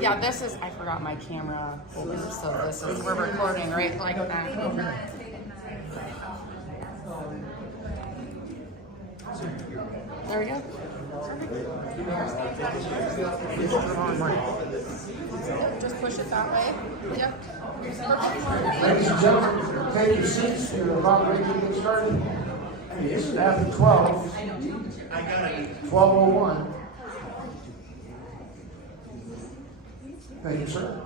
Yeah, this is, I forgot my camera over, so this is, we're recording right like that. There we go. Just push it that way. Yep. Ladies and gentlemen, take your seats. We're about ready to get started. It's after 12. 12:01. Thank you, sir.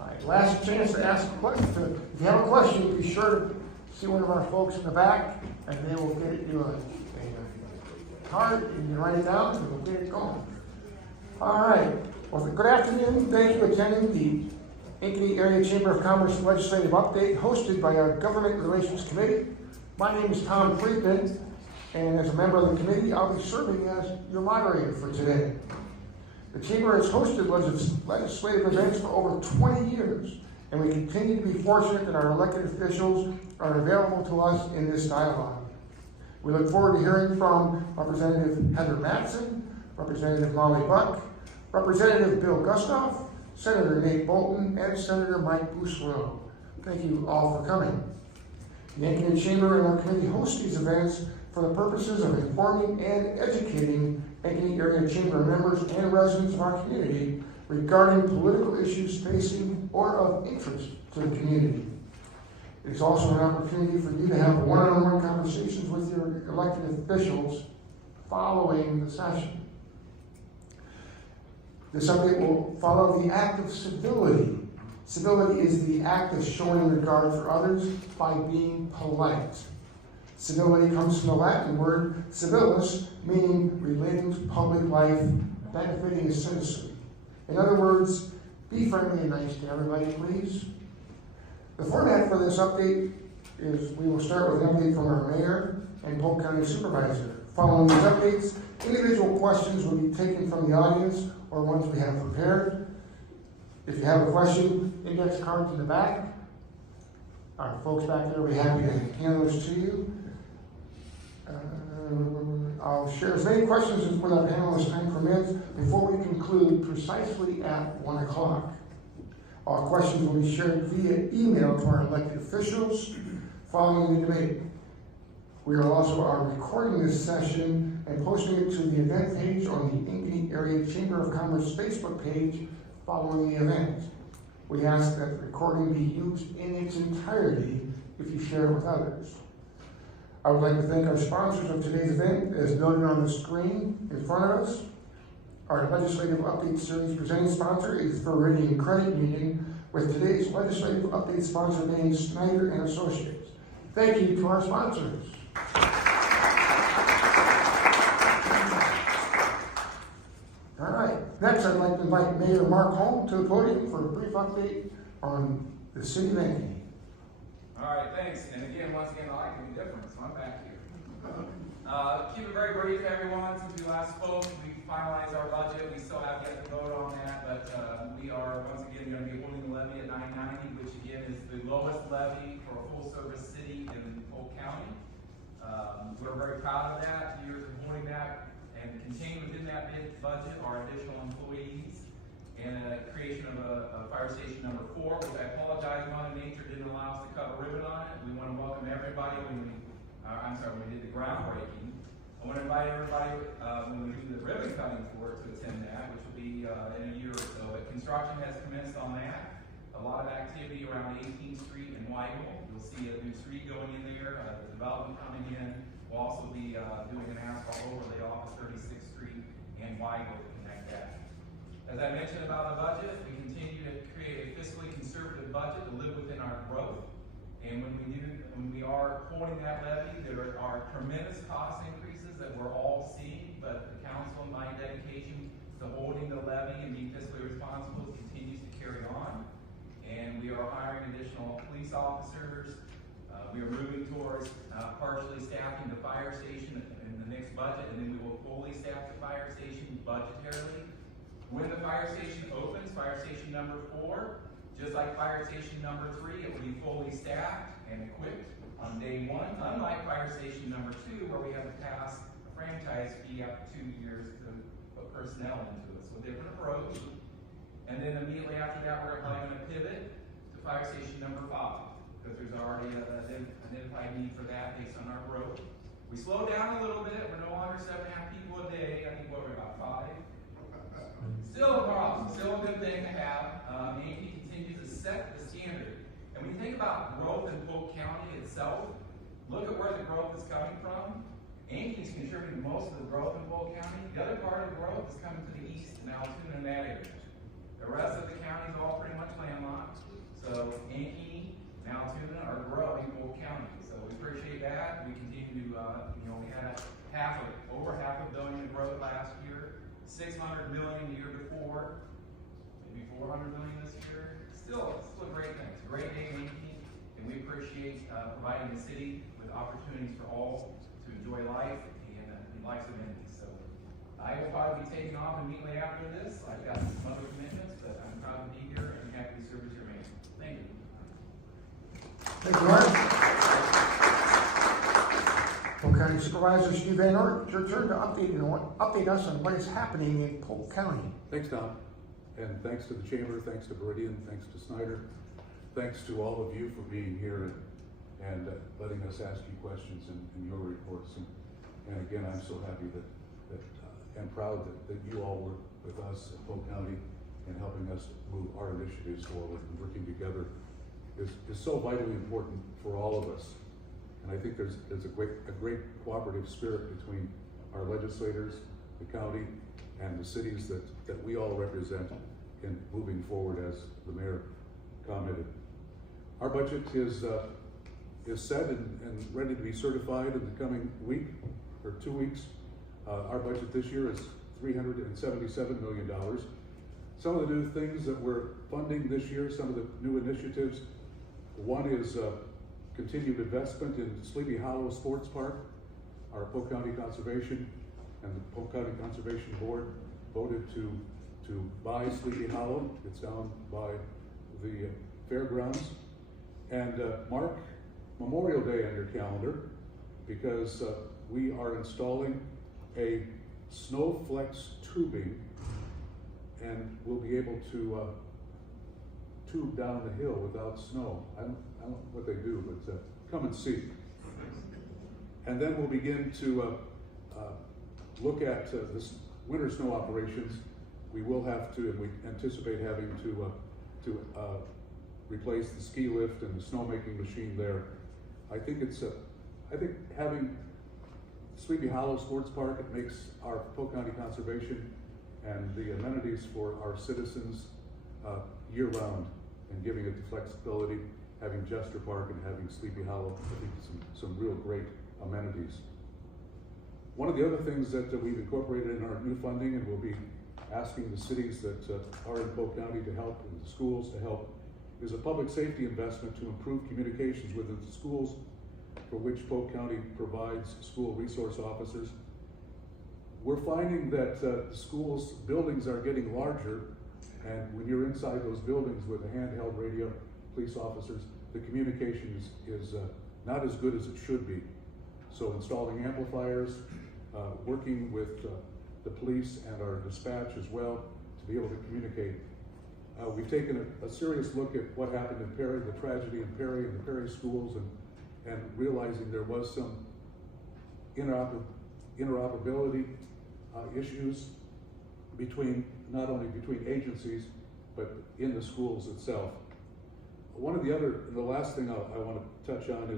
All right, last chance to ask a question. If you have a question, be sure to see one of our folks in the back, and they will get you a card, and you can write it down, and we'll get it going. All right. Well, good afternoon. Thank you for attending the Ankeny Area Chamber of Commerce Legislative Update hosted by our Government Relations Committee. My name is Tom Friedman, and as a member of the committee, I'll be serving as your moderator for today. The Chamber has hosted legislative events for over 20 years, and we continue to be fortunate that our elected officials are available to us in this dialogue. We look forward to hearing from Representative Heather Matson, Representative Molly Buck, Representative Bill Gustav, Senator Nate Bolton, and Senator Mike Buswell. Thank you all for coming. The Ankeny Chamber and our committee host these events for the purposes of informing and educating Ankeny Area Chamber members and residents of our community regarding political issues facing or of interest to the community. It is also an opportunity for you to have one-on-one conversations with your elected officials following the session. This update will follow the act of civility. Civility is the act of showing regard for others by being polite. Civility comes from the Latin word civilis, meaning relating to public life, benefiting a citizen. In other words, be friendly and nice to everybody, please. The format for this update is we will start with an update from our mayor and Polk County supervisor. Following these updates, individual questions will be taken from the audience or ones we have prepared. If you have a question, index cards in the back. Our folks back there will be happy to hand those to you. I'll share as many questions as with our panel as time permits before we conclude precisely at 1 o'clock. All questions will be shared via email to our elected officials following the debate. We are also recording this session and posting it to the event page on the Ankeny Area Chamber of Commerce Facebook page following the event. We ask that the recording be used in its entirety if you share it with others. I would like to thank our sponsors of today's event, as noted on the screen in front of us. Our Legislative Update Series presenting sponsor is Veridian Credit Union, with today's Legislative Update sponsor being Snyder and Associates. Thank you to our sponsors. All right, next I'd like to invite Mayor Mark Holm to the podium for a brief update on the city of Ankeny. All right, thanks. And again, once again, I like to be different, so I'm back here. Keep it very brief, everyone. Since we last spoke, we finalized our budget. We still have yet to vote on that, but we are once again going to be holding the levy at $9.90, which again is the lowest levy for a full-service city in Polk County. We're very proud of that. Years of holding that and contained within that budget are additional employees and a creation of a fire station number 4, which I apologize, Mother Nature didn't allow us to cut a ribbon on it. We want to welcome everybody when we did the groundbreaking. I want to invite everybody when we do the ribbon cutting for it to attend that, which will be in a year or so. Construction has commenced on that. A lot of activity around 18th Street and Weigel. You'll see a new street going in there, the development coming in. We'll also be doing an asphalt overlay off of 36th Street and Weigel to connect that. As I mentioned about the budget, we continue to create a fiscally conservative budget to live within our growth. And when we are holding that levy, there are tremendous cost increases that we're all seeing, but the council and my dedication to holding the levy and being fiscally responsible continues to carry on. And we are hiring additional police officers. We are moving towards partially staffing the fire station in the next budget, and then we will fully staff the fire station budgetarily. When the fire station opens, fire station number 4, Just like fire station number 3, it will be fully staffed and equipped on day 1, unlike fire station number 2, where we have to pass a franchise fee after 2 years to put personnel into it. So different approach. And then immediately after that, we're probably going to pivot to fire station number 5, because there's already an identified need for that based on our growth. We slowed down a little bit. We're no longer 7.5 people a day. I think what we're about 5. Still a problem, still a good thing to have. AMP continues to set the standard. And when you think about growth in Polk County itself, look at where the growth is coming from. AMP is contributing most of the growth in Polk County. The other part of the growth is coming to the east, in Altoona and that area. The rest of the county is all pretty much landlocked. So AMP and Altoona are growing Polk County. So we appreciate that. We continue to, we had over half a billion in growth last year. 600 million the year before, maybe 400 million this year. Still a great thing. It's a great day in Lincoln, and we appreciate providing the city with opportunities for all to enjoy life and life's amenities. So I will probably be taking off immediately after this. I've got some other commitments, but I'm proud to be here and happy to serve as your mayor. Thank you. Thank you, Mark. Polk County Supervisor Steve Van Ort, it's your turn to update us on what is happening in Polk County. Thanks, Tom. And thanks to the Chamber, thanks to Meridian, thanks to Snyder. Thanks to all of you for being here and letting us ask you questions in your reports. And again, I'm so happy that and proud that you all work with us at Polk County in helping us move our initiatives forward, and working together is so vitally important for all of us. And I think there's a great cooperative spirit between our legislators, the county, and the cities that we all represent in moving forward, as the mayor commented. Our budget is set and ready to be certified in the coming week or 2 weeks. Our budget this year is $377 million. Some of the new things that we're funding this year, some of the new initiatives, one is continued investment in Sleepy Hollow Sports Park. Our Polk County Conservation and the Polk County Conservation Board voted to buy Sleepy Hollow. It's down by the fairgrounds. And mark Memorial Day on your calendar, because we are installing a Snowflex tubing, and we'll be able to tube down the hill without snow. I don't know what they do, but come and see. And then we'll begin to look at this winter snow operations. We will have to, and we anticipate having to replace the ski lift and the snowmaking machine there. I think having Sleepy Hollow Sports Park, it makes our Polk County Conservation and the amenities for our citizens year-round, and giving it the flexibility, having Jester Park and having Sleepy Hollow, I think some real great amenities. One of the other things that we've incorporated in our new funding, and we'll be asking the cities that are in Polk County to help, and the schools to help, is a public safety investment to improve communications within the schools, for which Polk County provides school resource officers. We're finding that the schools' buildings are getting larger, and when you're inside those buildings with a handheld radio, police officers, the communication is not as good as it should be. So installing amplifiers, working with the police and our dispatch as well to be able to communicate. We've taken a serious look at what happened in Perry, the tragedy in Perry and the Perry schools, and realizing there was some interoperability issues not only between agencies, but in the schools itself. The last thing I want to touch on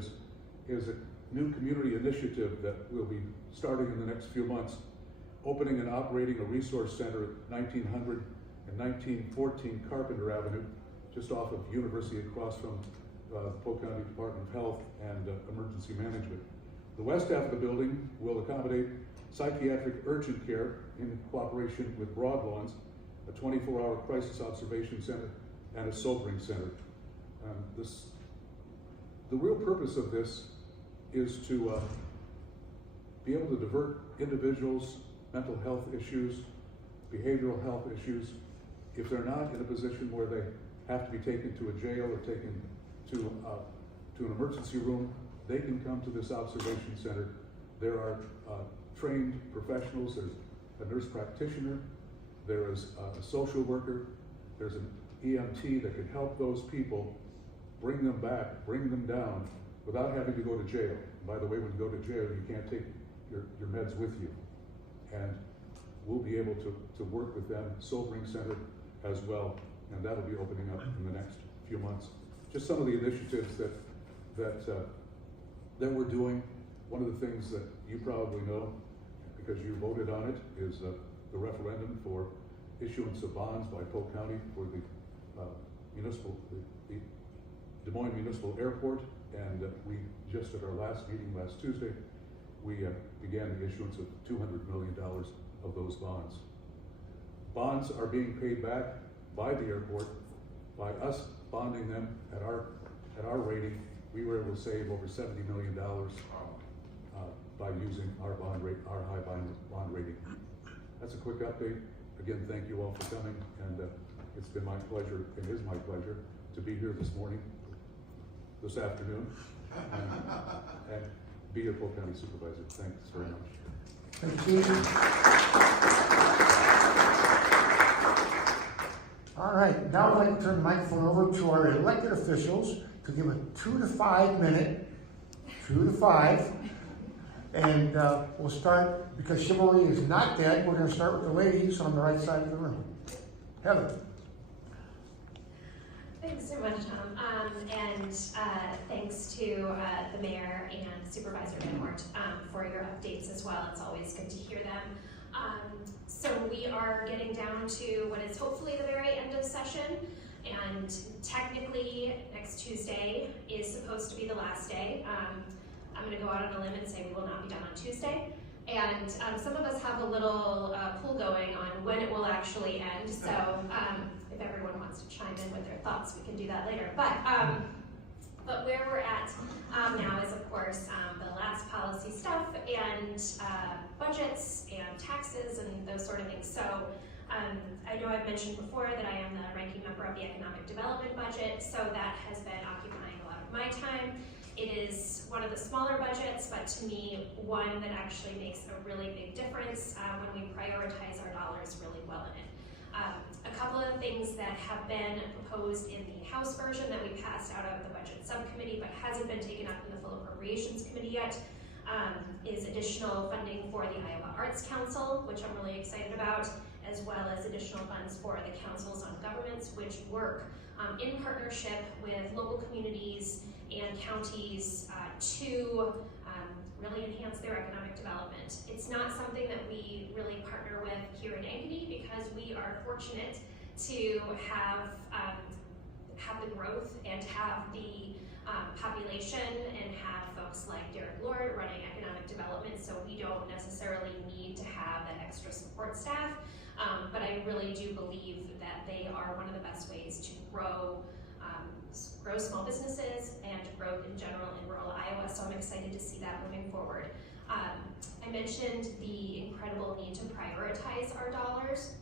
is a new community initiative that we'll be starting in the next few months, opening and operating a resource center at 1900 and 1914 Carpenter Avenue, just off of University, across from Polk County Department of Health and Emergency Management. The west half of the building will accommodate psychiatric urgent care in cooperation with Broadlawns, a 24-hour crisis observation center, and a sobering center. The real purpose of this is to be able to divert individuals' mental health issues, behavioral health issues, if they're not in a position where they have to be taken to a jail or taken to an emergency room, they can come to this observation center. There are trained professionals. There's a nurse practitioner, there is a social worker, there's an EMT that can help those people, bring them back, bring them down, without having to go to jail. And by the way, when you go to jail, you can't take your meds with you. And we'll be able to work with them, Sobering Center as well, and that'll be opening up in the next few months. Just some of the initiatives that we're doing. One of the things that you probably know, because you voted on it, is the referendum for issuance of bonds by Polk County for the Des Moines Municipal Airport. And we just at our last meeting last Tuesday, we began the issuance of $200 million of those bonds. Bonds are being paid back by the airport by us bonding them at our rating. We were able to save over $70 million by using our high bond rating. That's a quick update. Again, thank you all for coming, and it's been my pleasure, it is my pleasure to be here this morning, this afternoon, and be your Polk County Supervisor. Thanks very much. Thank you. All right, now I'd like to turn the microphone over to our elected officials to give a 2 to 5 minute, 2 to 5, and we'll start, because chivalry is not dead, we're going to start with the ladies on the right side of the room. Heather. Thanks so much, Tom. And thanks to the mayor and Supervisor Van Hort for your updates as well. It's always good to hear them. So we are getting down to what is hopefully the very end of session. And technically, next Tuesday is supposed to be the last day. I'm going to go out on a limb and say we will not be done on Tuesday. And some of us have a little pool going on when it will actually end. So if everyone wants to chime in with their thoughts, we can do that later. But where we're at now is, of course, the last policy stuff and budgets and taxes and those sort of things. So I know I've mentioned before that I am the ranking member of the Economic Development Budget, so that has been occupying a lot of my time. It is one of the smaller budgets, but to me, one that actually makes a really big difference when we prioritize our dollars really well in it. A couple of things that have been proposed in the House version that we passed out of the Budget Subcommittee but hasn't been taken up in the Full Appropriations Committee yet is additional funding for the Iowa Arts Council, which I'm really excited about, as well as additional funds for the Councils on Governments, which work in partnership with local communities and counties to really enhance their economic development. It's not something that we really partner with here in Ankeny because we are fortunate to have the growth and have the population and have folks like Derek Lord running economic development, so we don't necessarily need to have that extra support staff. But I really do believe that they are one of the best ways to grow small businesses and growth in general in rural Iowa, so I'm excited to see that moving forward. I mentioned the incredible need to prioritize our dollars,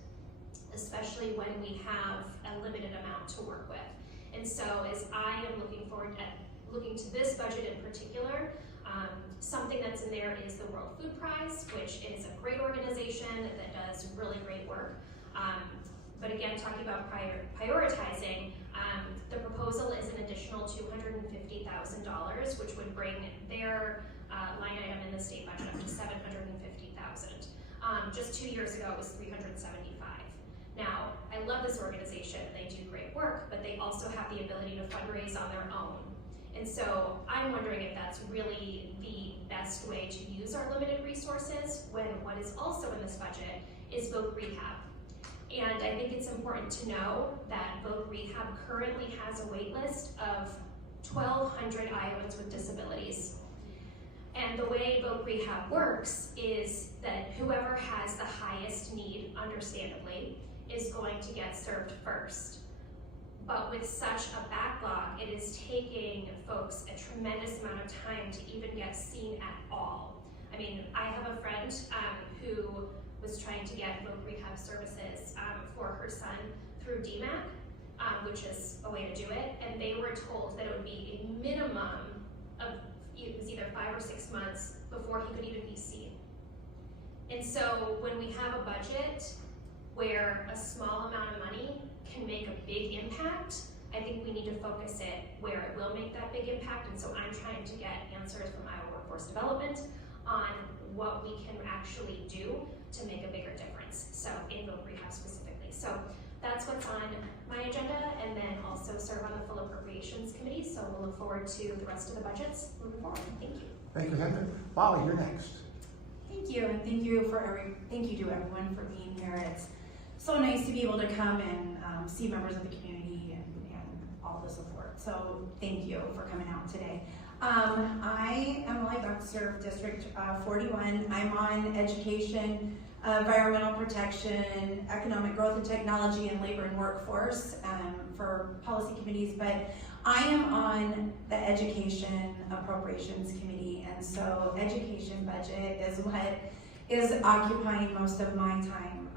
especially when we have a limited amount to work with. And so as I am looking to this budget in particular, something that's in there is the World Food Prize, which is a great organization that does really great work. But again, talking about prioritizing, the proposal is an additional $250,000, which would bring their line item in the state budget up to $750,000. Just 2 years ago, it was $375,000. Now, I love this organization. They do great work, but they also have the ability to fundraise on their own. And so I'm wondering if that's really the best way to use our limited resources when what is also in this budget is Voc Rehab. And I think it's important to know that Voc Rehab currently has a wait list of 1,200 Iowans with disabilities. And the way Voc Rehab works is that whoever has the highest need, understandably, is going to get served first. But with such a backlog, it is taking folks a tremendous amount of time to even get seen at all. I mean, I have a friend who was trying to get Voc Rehab services for her son through DMAC. which is a way to do it, and they were told that it would be a minimum of, it was either 5 or 6 months before he could even be seen. And so when we have a budget where a small amount of money can make a big impact, I think we need to focus it where it will make that big impact. And so I'm trying to get answers from Iowa Workforce Development on what we can actually do to make a bigger difference. So in voc rehab specifically. So that's what's on my agenda, and then also serve on the full appropriations committee. So we'll look forward to the rest of the budgets moving forward. Thank you. Thank you, Heather. Molly, you're next. Thank you, and thank you to everyone for being here. It's so nice to be able to come and see members of the community and all the support. So thank you for coming out today. I am Molly Buckser, District 41. I'm on education, environmental protection, economic growth and technology, and labor and workforce for policy committees, but I am on the education appropriations committee, and so education budget is what is occupying most of my time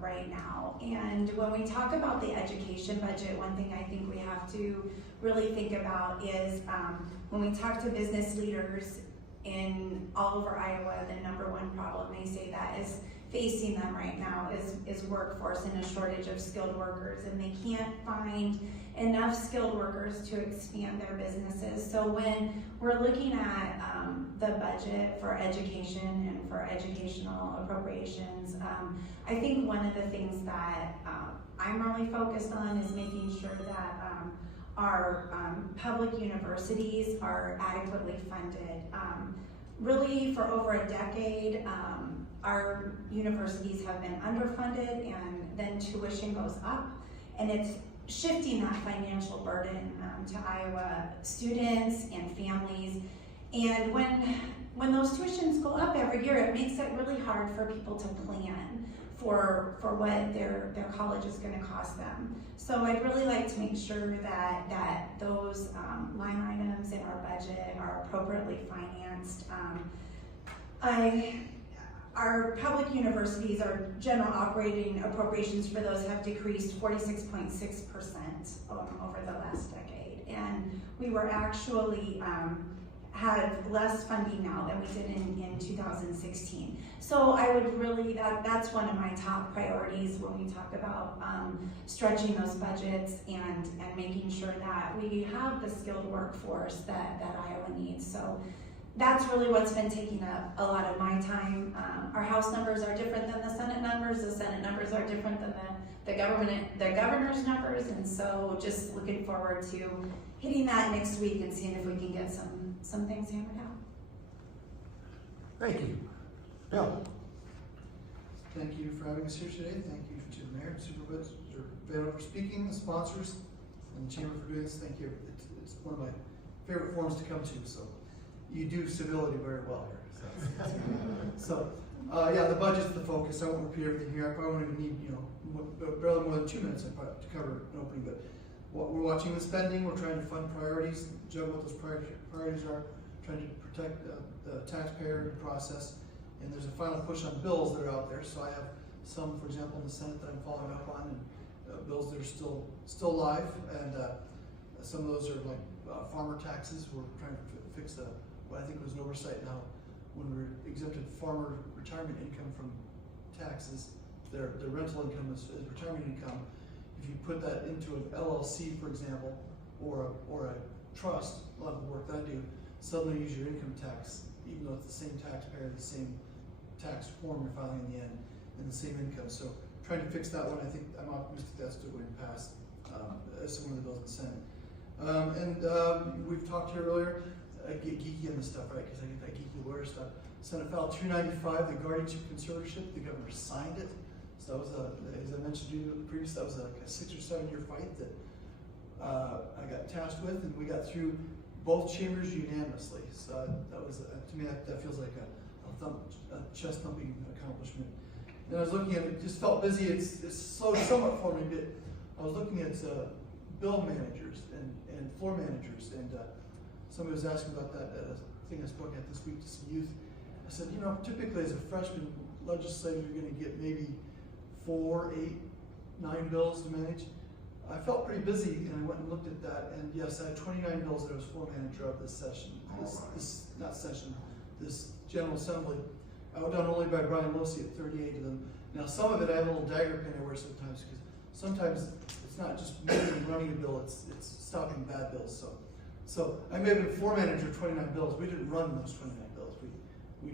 right now. And when we talk about the education budget, one thing I think we have to really think about is when we talk to business leaders in all over Iowa, the #1 problem they say that is facing them right now is workforce and a shortage of skilled workers, and they can't find enough skilled workers to expand their businesses. So when we're looking at the budget for education and for educational appropriations, I think one of the things that I'm really focused on is making sure that our public universities are adequately funded. Really, for over a decade, our universities have been underfunded, and then tuition goes up, and it's shifting that financial burden to Iowa students and families. And when those tuitions go up every year, it makes it really hard for people to plan for what their college is going to cost them. So I'd really like to make sure that those line items in our budget are appropriately financed. Our public universities, our general operating appropriations for those have decreased 46.6% over the last decade. And we were actually have less funding now than we did in 2016. So I would really, that's one of my top priorities when we talk about stretching those budgets and making sure that we have the skilled workforce that Iowa needs. So that's really what's been taking up a lot of my time. Our House numbers are different than the Senate numbers. The Senate numbers are different than the governor's numbers, and so just looking forward to hitting that next week and seeing if we can get some things hammered out. Thank you. Bill. Thank you for having us here today. Thank you to the Mayor and Supervisor Vano for speaking, the sponsors, and the Chamber for doing this. Thank you. It's one of my favorite forums to come to, so you do civility very well here. So yeah, the budget's the focus. I won't repeat everything here. I probably won't even need barely more than 2 minutes to cover an opening, but we're watching the spending. We're trying to fund priorities, juggle what those priorities are, trying to protect the taxpayer process. And there's a final push on bills that are out there. So I have some, for example, in the Senate that I'm following up on, and bills that are still live, and some of those are like farmer taxes. We're trying to fix what I think was an oversight now when we exempted farmer retirement income from taxes. Their rental income is retirement income. If you put that into an LLC, for example, or a trust, a lot of the work that I do, suddenly use your income tax, even though it's the same taxpayer, the same tax form you're filing in the end, and the same income. So trying to fix that one, I'm optimistic that's still going to pass as one of the bills in the Senate. We've talked here earlier, I get geeky on this stuff, right? Because I get that geeky lawyer stuff. Senate File 295, the guardianship conservatorship, the governor signed it. So that was as I mentioned to you previously, that was a 6 or 7 year fight that I got tasked with, and we got through both chambers unanimously. So that was, to me, that feels like a chest thumping accomplishment. And I was looking at it, just felt busy. It's slowed somewhat for me, but I was looking at bill managers and floor managers, and somebody was asking about that at a thing I spoke at this week to some youth. I said, typically as a freshman legislator, you're going to get maybe 4, 8, 9 bills to manage. I felt pretty busy and I went and looked at that, and yes, I had 29 bills that I was floor manager of this session, this General Assembly. Outdone only by Brian Losey at 38 of them. Now some of it I have a little dagger pin I wear sometimes, because sometimes it's not just moving running a bill, it's stopping bad bills. So I may have been floor manager of 29 bills. We didn't run those 29 bills. We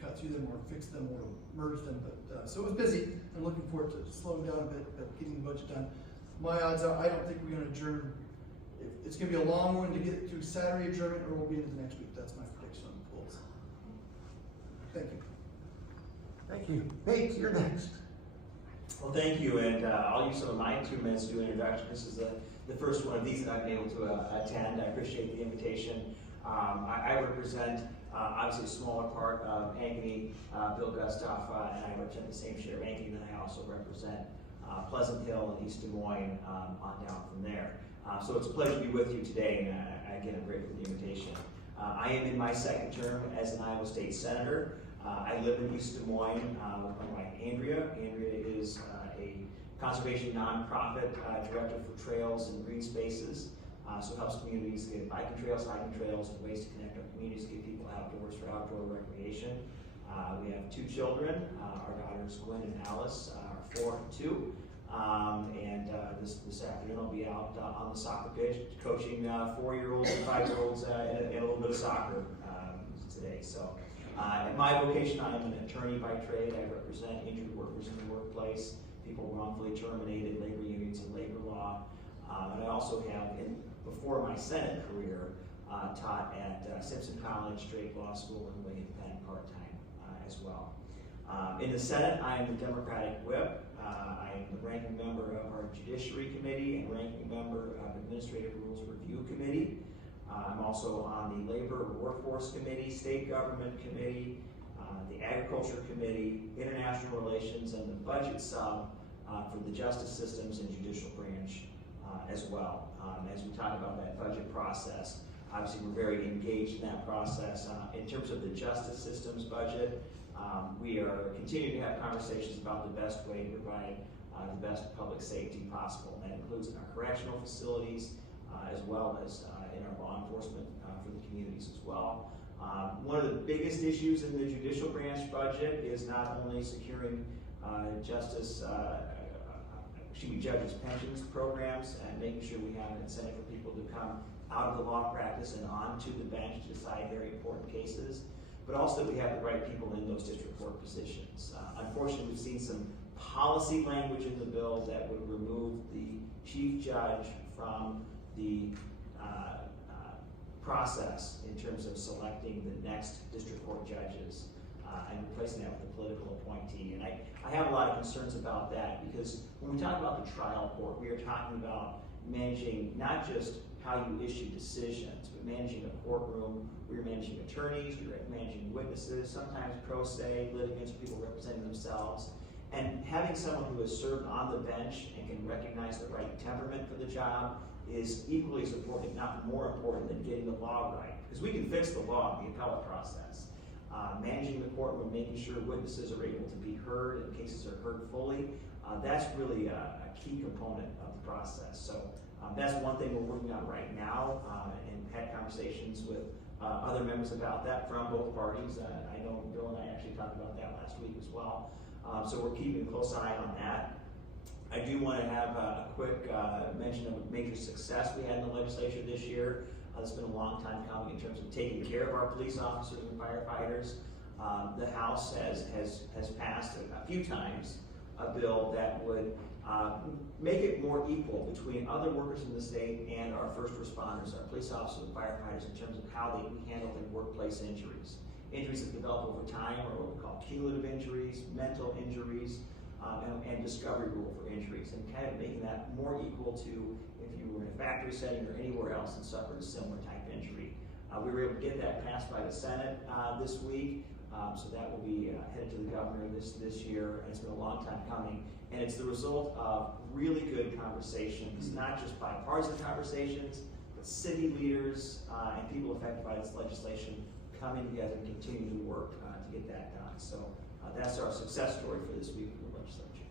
cut through them or fixed them or merged them. But so it was busy. I'm looking forward to slowing down a bit, but getting the budget done. My odds are I don't think we're going to adjourn. It's going to be a long one to get through Saturday adjournment, or we'll be into the next week. That's my prediction on the polls. Thank you. Thank you. Nate, you're next. Well, thank you, and I'll use some of my 2 minutes to do an introduction. This is the first one of these that I've been able to attend. I appreciate the invitation. I represent obviously a smaller part of Ankeny, Bill Gustav, and I represent the same share of Ankeny, and I also represent Pleasant Hill and East Des Moines on down from there. So it's a pleasure to be with you today, and again, I'm grateful for the invitation. I am in my 2nd term as an Iowa State Senator. I live in East Des Moines with my wife Andrea. Andrea is a conservation nonprofit director for trails and green spaces. So helps communities get biking trails, hiking trails, and ways to connect our communities, give people outdoors for outdoor recreation. We have 2 children. Our daughters Gwen and Alice are 4 and 2. And this afternoon I'll be out on the soccer pitch coaching 4-year-olds and 5-year-olds in a little bit of soccer today. So. My vocation, I am an attorney by trade. I represent injured workers in the workplace, people wrongfully terminated, labor unions and labor law. And I also have, before my Senate career, taught at Simpson College, Drake Law School, and William Penn part-time as well. In the Senate, I am the Democratic whip. I am the ranking member of our Judiciary Committee and ranking member of Administrative Rules Review Committee. I'm also on the Labor Workforce Committee, State Government Committee, the Agriculture Committee, International Relations, and the Budget Sub for the Justice Systems and Judicial Branch as well. As we talk about that budget process, obviously we're very engaged in that process. In terms of the Justice Systems budget, we are continuing to have conversations about the best way to provide the best public safety possible. And that includes in our correctional facilities, as well as in our law enforcement for the communities as well. One of the biggest issues in the judicial branch budget is not only securing judges' pensions programs and making sure we have an incentive for people to come out of the law practice and onto the bench to decide very important cases, but also that we have the right people in those district court positions. Unfortunately, we've seen some policy language in the bill that would remove the chief judge from the process in terms of selecting the next district court judges and replacing that with a political appointee. And I have a lot of concerns about that, because when we talk about the trial court, we are talking about managing not just how you issue decisions, but managing a courtroom. We're managing attorneys, we're managing witnesses, sometimes pro se litigants, people representing themselves. And having someone who has served on the bench and can recognize the right temperament for the job is equally as important, if not more important, than getting the law right. Because we can fix the law in the appellate process. Managing the courtroom, making sure witnesses are able to be heard and cases are heard fully, that's really a key component of the process. So that's one thing we're working on right now, and had conversations with other members about that from both parties. I know Bill and I actually talked about that last week as well. So we're keeping a close eye on that. I do want to have a quick mention of a major success we had in the legislature this year. It's been a long time coming in terms of taking care of our police officers and firefighters. The House has passed a few times a bill that would make it more equal between other workers in the state and our first responders, our police officers and firefighters, in terms of how we handle the workplace injuries. Injuries that develop over time are what we call cumulative injuries, mental injuries, and discovery rule for injuries, and kind of making that more equal to if you were in a factory setting or anywhere else and suffered a similar type injury. We were able to get that passed by the Senate this week, so that will be headed to the governor this year, and it's been a long time coming. And it's the result of really good conversations, not just bipartisan conversations, but city leaders and people affected by this legislation coming together and continue to work to get that done. So that's our success story for this week in the legislature.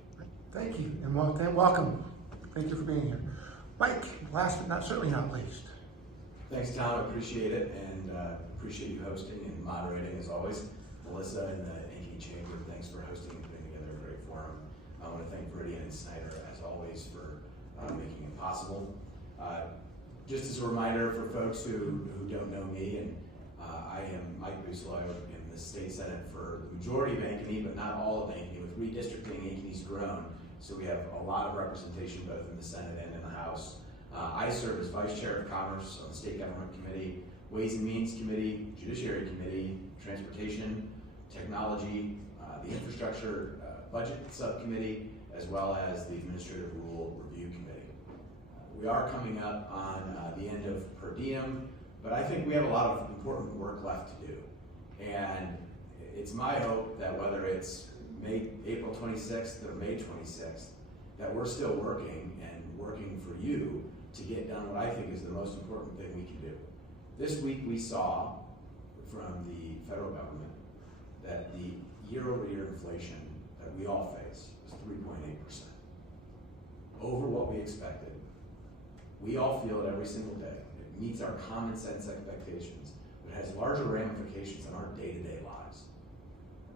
Thank you, and welcome. Thank you for being here. Mike, last but certainly not least. Thanks, Tom. I appreciate it, and appreciate you hosting and moderating as always. Melissa and the Ankeny Chamber, thanks for hosting and putting together a great forum. I want to thank Viridian and Snyder as always for making it possible. Just as a reminder for folks who don't know me, and I am Mike Boosel. I work in the state senate for the majority of Ankeny, but not all of Ankeny. With redistricting, Ankeny's grown, so we have a lot of representation both in the Senate and in the House. I serve as Vice Chair of Commerce on the State Government Committee, Ways and Means Committee, Judiciary Committee, Transportation, Technology, the Infrastructure Budget Subcommittee, as well as the Administrative Rule Review Committee. We are coming up on the end of per diem, but I think we have a lot of important work left to do. And it's my hope that whether it's April 26th or May 26th, that we're still working and working for you to get done what I think is the most important thing we can do. This week we saw from the federal government that the year-over-year inflation that we all face is 3.8%. Over what we expected. We all feel it every single day. It meets our common sense expectations, but has larger ramifications in our day-to-day lives.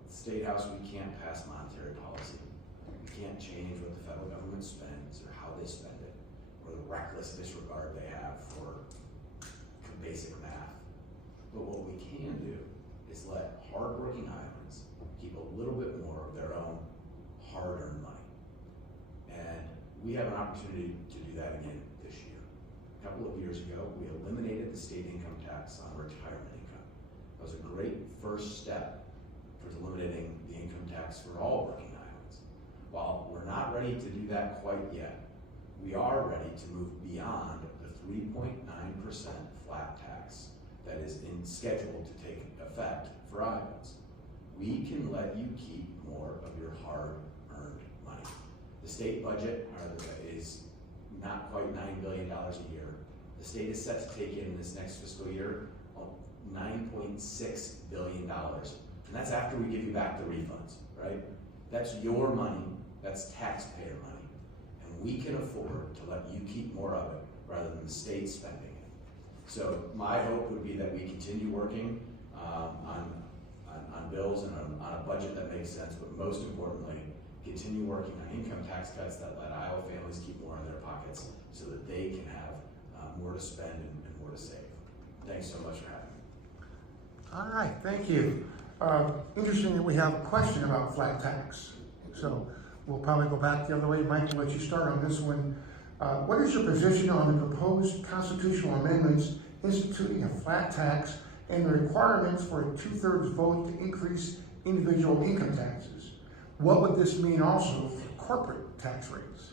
At the State House, we can't pass monetary policy. We can't change what the federal government spends or how they spend it, or the reckless disregard they have for basic math. But what we can do is let hardworking Iowans keep a little bit more of their own hard-earned money. And we have an opportunity to do that again this year. A couple of years ago, we eliminated the state income tax on retirement income. That was a great first step towards eliminating the income tax for all working Iowans. While we're not ready to do that quite yet, we are ready to move beyond the 3.9% flat tax that is scheduled to take effect for Iowans. We can let you keep more of your hard-earned money. The state budget is not quite $9 billion a year. The state is set to take in this next fiscal year $9.6 billion. And that's after we give you back the refunds, right? That's your money, that's taxpayer money. And we can afford to let you keep more of it rather than the state spending it. So my hope would be that we continue working on bills and on a budget that makes sense, but most importantly, continue working on income tax cuts that let Iowa families keep more in their pockets so that they can have more to spend and more to save. Thanks so much for having me. All right, thank you. Interesting that we have a question about flat tax. So we'll probably go back the other way. Mike, we'll let you start on this one. What is your position on the proposed constitutional amendments instituting a flat tax and the requirements for a 2/3 vote to increase individual income taxes? What would this mean also for corporate tax rates?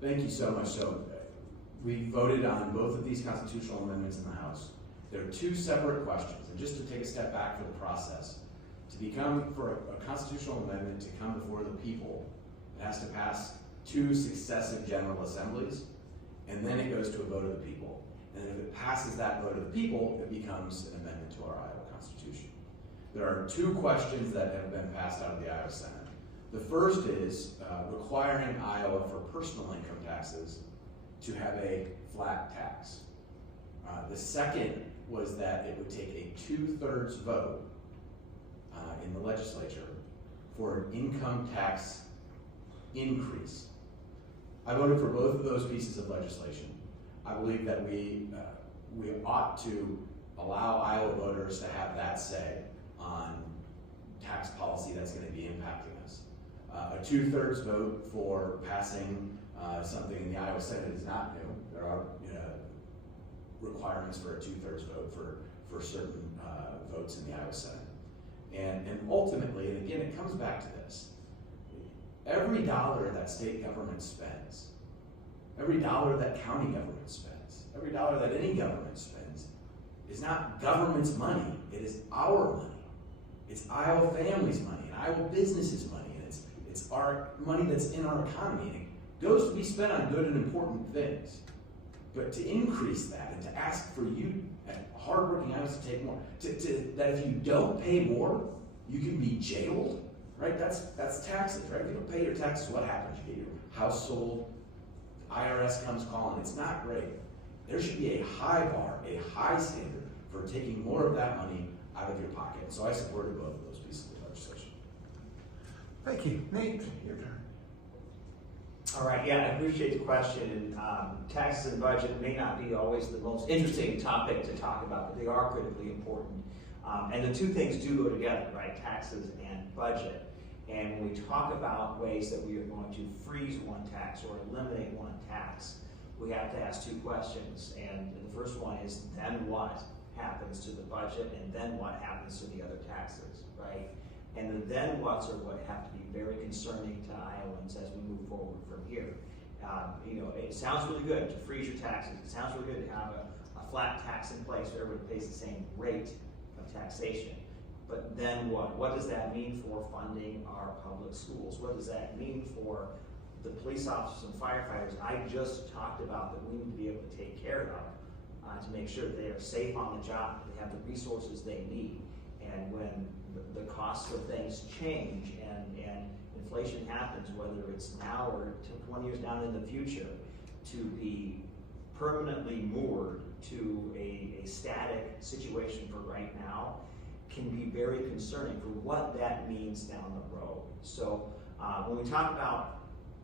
Thank you so much. So we voted on both of these constitutional amendments in the House. There are two separate questions, and just to take a step back for the process, for a constitutional amendment to come before the people, it has to pass 2 successive general assemblies, and then it goes to a vote of the people. And if it passes that vote of the people, it becomes an amendment to our Iowa Constitution. There are 2 questions that have been passed out of the Iowa Senate. The first is requiring Iowa for personal income taxes to have a flat tax. The second was that it would take a 2/3 vote in the legislature for an income tax increase. I voted for both of those pieces of legislation. I believe that we ought to allow Iowa voters to have that say on tax policy that's going to be impacting us. A 2/3 vote for passing something in the Iowa Senate is not new. There are requirements for a 2/3 vote for certain votes in the Iowa Senate. And ultimately, and again, it comes back to this, every dollar that state government spends, every dollar that county government spends, every dollar that any government spends is not government's money, it is our money. It's Iowa families' money, and Iowa businesses' money, and it's our money that's in our economy, and it goes to be spent on good and important things. But to increase that and to ask for you, hardworking Iowans, to take more, that if you don't pay more, you can be jailed, right? That's taxes, right? If you don't pay your taxes, what happens? You get your household, IRS comes calling, it's not great. There should be a high bar, a high standard for taking more of that money out of your pocket. So I supported both of those pieces of legislation. Thank you. Nate, your turn. All right, yeah, I appreciate the question. And taxes and budget may not be always the most interesting topic to talk about, but they are critically important. And the two things do go together, right? Taxes and budget. And when we talk about ways that we are going to freeze one tax or eliminate one tax, we have to ask two questions. And the first one is, then what happens to the budget, and then what happens to the other taxes, right? And the then whats are what have to be very concerning to Iowans as we move forward from here. You know, it sounds really good to freeze your taxes. It sounds really good to have a flat tax in place where everybody pays the same rate of taxation. But then what? What does that mean for funding our public schools? What does that mean for the police officers and firefighters I just talked about that we need to be able to take care of to make sure that they are safe on the job, they have the resources they need. And when the costs of things change and inflation happens, whether it's now or 20 years down in the future, to be permanently moored to a static situation for right now can be very concerning for what that means down the road. So when we talk about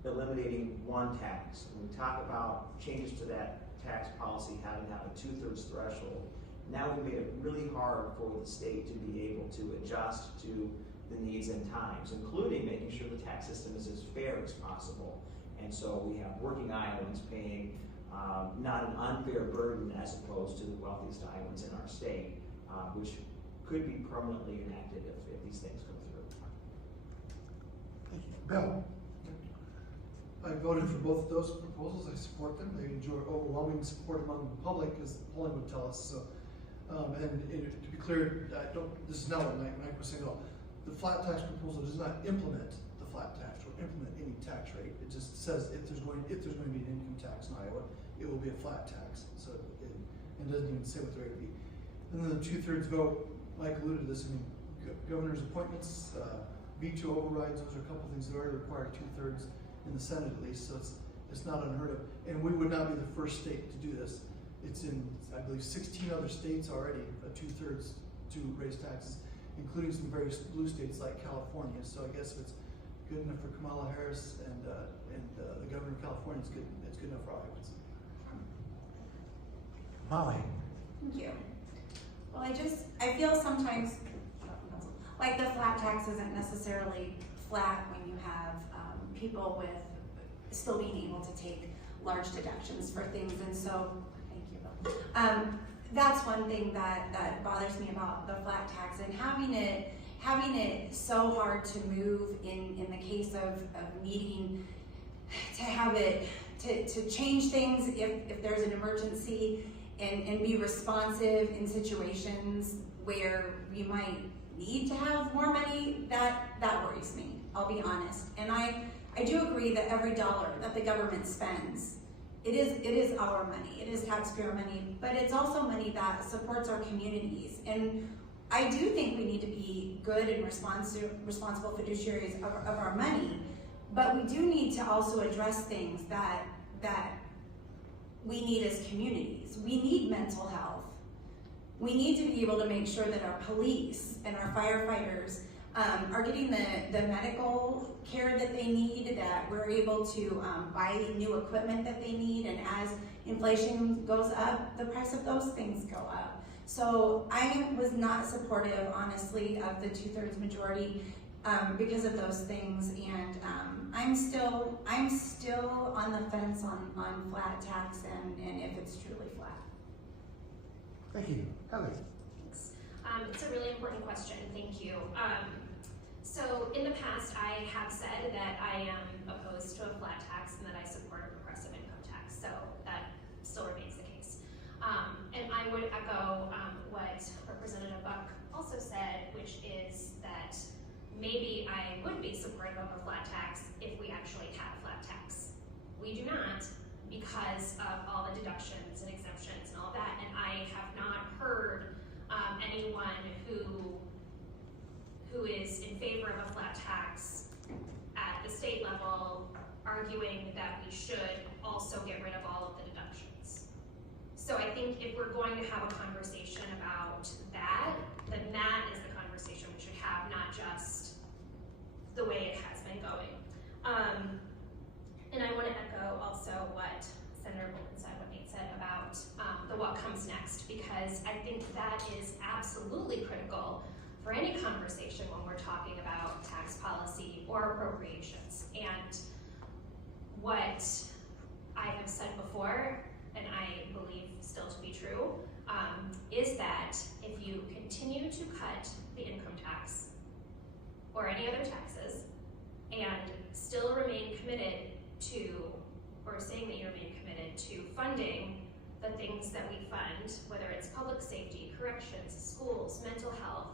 eliminating one tax, when we talk about changes to that tax policy having to have a 2/3 threshold, now we've made it really hard for the state to be able to adjust to the needs and times, including making sure the tax system is as fair as possible. And so we have working Iowans paying not an unfair burden as opposed to the wealthiest Iowans in our state, which could be permanently enacted if these things go through. Thank you. Bill? I voted for both of those proposals. I support them. They enjoy overwhelming support among the public, as the polling would tell us. So, and to be clear, this is not what Mike was saying at all. The flat tax proposal does not implement the flat tax or implement any tax rate. It just says if there's going to be an income tax in Iowa, it will be a flat tax. So it doesn't even say what the rate would be. And then the 2/3 vote, Mike alluded to this. I mean, governor's appointments, veto overrides. Those are a couple things that already require 2/3 in the Senate at least. So it's not unheard of. And we would not be the first state to do this. It's in, I believe, 16 other states already, 2/3 to raise taxes, including some very blue states like California. So I guess if it's good enough for Kamala Harris and the governor of California, it's good enough for Iowans. Molly? Thank you. Well, I feel sometimes like the flat tax isn't necessarily flat when you have people with still being able to take large deductions for things, and so, thank you, Bill. That's one thing that bothers me about the flat tax, and having it so hard to move in the case of needing to have it, to change things if there's an emergency, and be responsive in situations where you might need to have more money. That worries me, I'll be honest. And I do agree that every dollar that the government spends, it is our money, it is taxpayer money, but it's also money that supports our communities. And I do think we need to be good and responsible fiduciaries of our money, but we do need to also address things that we need as communities. We need mental health. We need to be able to make sure that our police and our firefighters are getting the medical care that they need, that we're able to buy new equipment that they need, and as inflation goes up, the price of those things go up. So I was not supportive, honestly, of the 2/3 majority because of those things, and I'm still on the fence on flat tax and if it's truly flat. Thank you. Heather? Thanks. It's a really important question, thank you. So in the past, I have said that I am opposed to a flat tax and that I support a progressive income tax, so that still remains the case. And I would echo what Representative Buck also said, which is that maybe I would be supportive of a flat tax if we actually had a flat tax. We do not, because of all the deductions and exemptions and all that, and I have not heard anyone who is in favor of a flat tax at the state level arguing that we should also get rid of all of the deductions. So I think if we're going to have a conversation about that, then that is the conversation we should have, not just the way it has been going. And I want to echo also what Senator Bolden said, what Nate said about the what comes next, because I think that is absolutely critical for any conversation when we're talking about tax policy or appropriations. And what I have said before, and I believe still to be true, is that if you continue to cut the income tax or any other taxes and still remain committed to, or saying that you remain committed to funding the things that we fund, whether it's public safety, corrections, schools, mental health,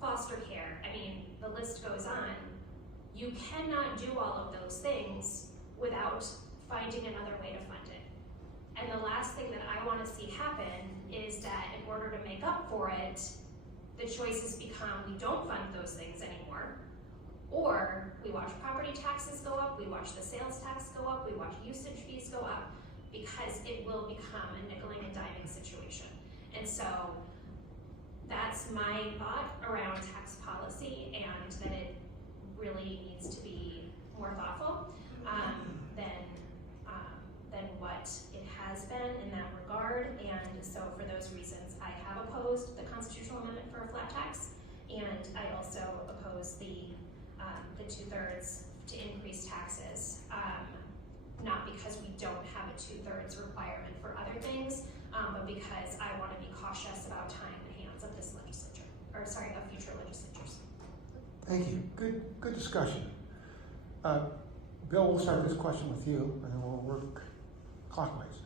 foster care, I mean, the list goes on. You cannot do all of those things without finding another way to fund it. And the last thing that I want to see happen is that in order to make up for it, the choices become we don't fund those things anymore, or we watch property taxes go up, we watch the sales tax go up, we watch usage fees go up, because it will become a nickeling and diming situation. And so that's my thought around tax policy, and that it really needs to be more thoughtful than what it has been in that regard. And so for those reasons, I have opposed the constitutional amendment for a flat tax, and I also oppose the 2/3 to increase taxes, not because we don't have a 2/3 requirement for other things, but because I want to be cautious about tying the hands of this legislature, or sorry, of future legislatures. Thank you. Good discussion. Bill, we'll start this question with you, and then we'll work clockwise.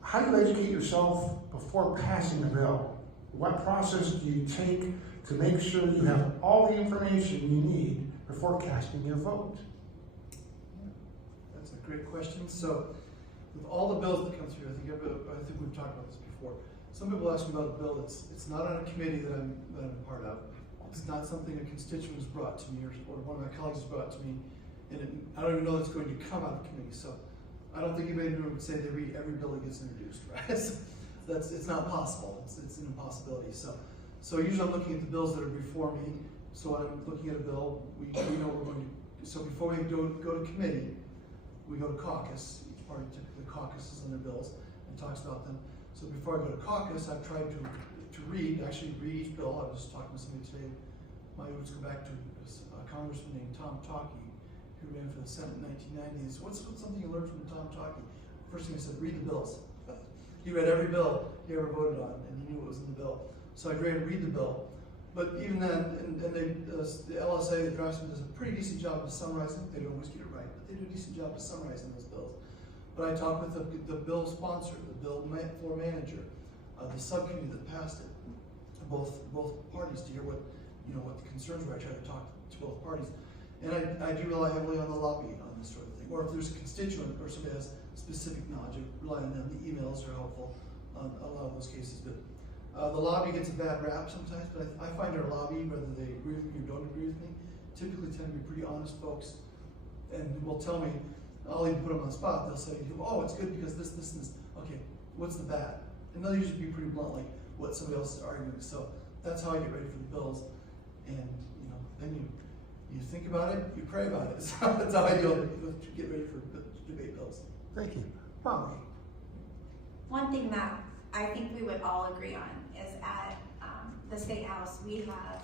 How do you educate yourself before passing a bill? What process do you take to make sure you have all the information you need before casting your vote? That's a great question. So, with all the bills that come through, I think we've talked about this before. Some people ask me about a bill it's not on a committee that I'm a part of. It's not something a constituent has brought to me, or one of my colleagues has brought to me, and I don't even know it's going to come out of committee. So, I don't think anybody would say they read every bill that gets introduced, right? It's not possible. It's an impossibility. So usually I'm looking at the bills that are before me. So when I'm looking at a bill, we know we're going to. So before we go to committee, we go to caucus. Each party typically caucuses on their bills and talks about them. So before I go to caucus, I've tried to read each bill. I was talking to somebody today. My roots go back to a congressman named Tom Talkie, who ran for the Senate in 1990s. What's something you learned from Tom Talkie? First thing he said, read the bills. He read every bill he ever voted on, and he knew what was in the bill. So I tried to read the bill. But even then, the LSA, the draftsman, does a pretty decent job of summarizing. They don't always get it right, but they do a decent job of summarizing those bills. But I talked with the bill sponsor, the bill floor manager, the subcommittee that passed it, both parties, to hear what the concerns were. I try to talk to both parties. And I do rely heavily on the lobby on this sort of thing. Or if there's a constituent or somebody has specific knowledge, I rely on them. The emails are helpful on a lot of those cases. But the lobby gets a bad rap sometimes, but I find our lobby, whether they agree with me or don't agree with me, typically tend to be pretty honest folks, and will tell me, I'll even put them on the spot, they'll say, oh, it's good because this, and this. Okay, what's the bad? And they'll usually be pretty blunt, like what somebody else is arguing. So that's how I get ready for the bills. And then you think about it, you pray about it. So that's how I get ready for debate bills. Thank you. Molly. One thing that I think we would all agree on is at the State House, we have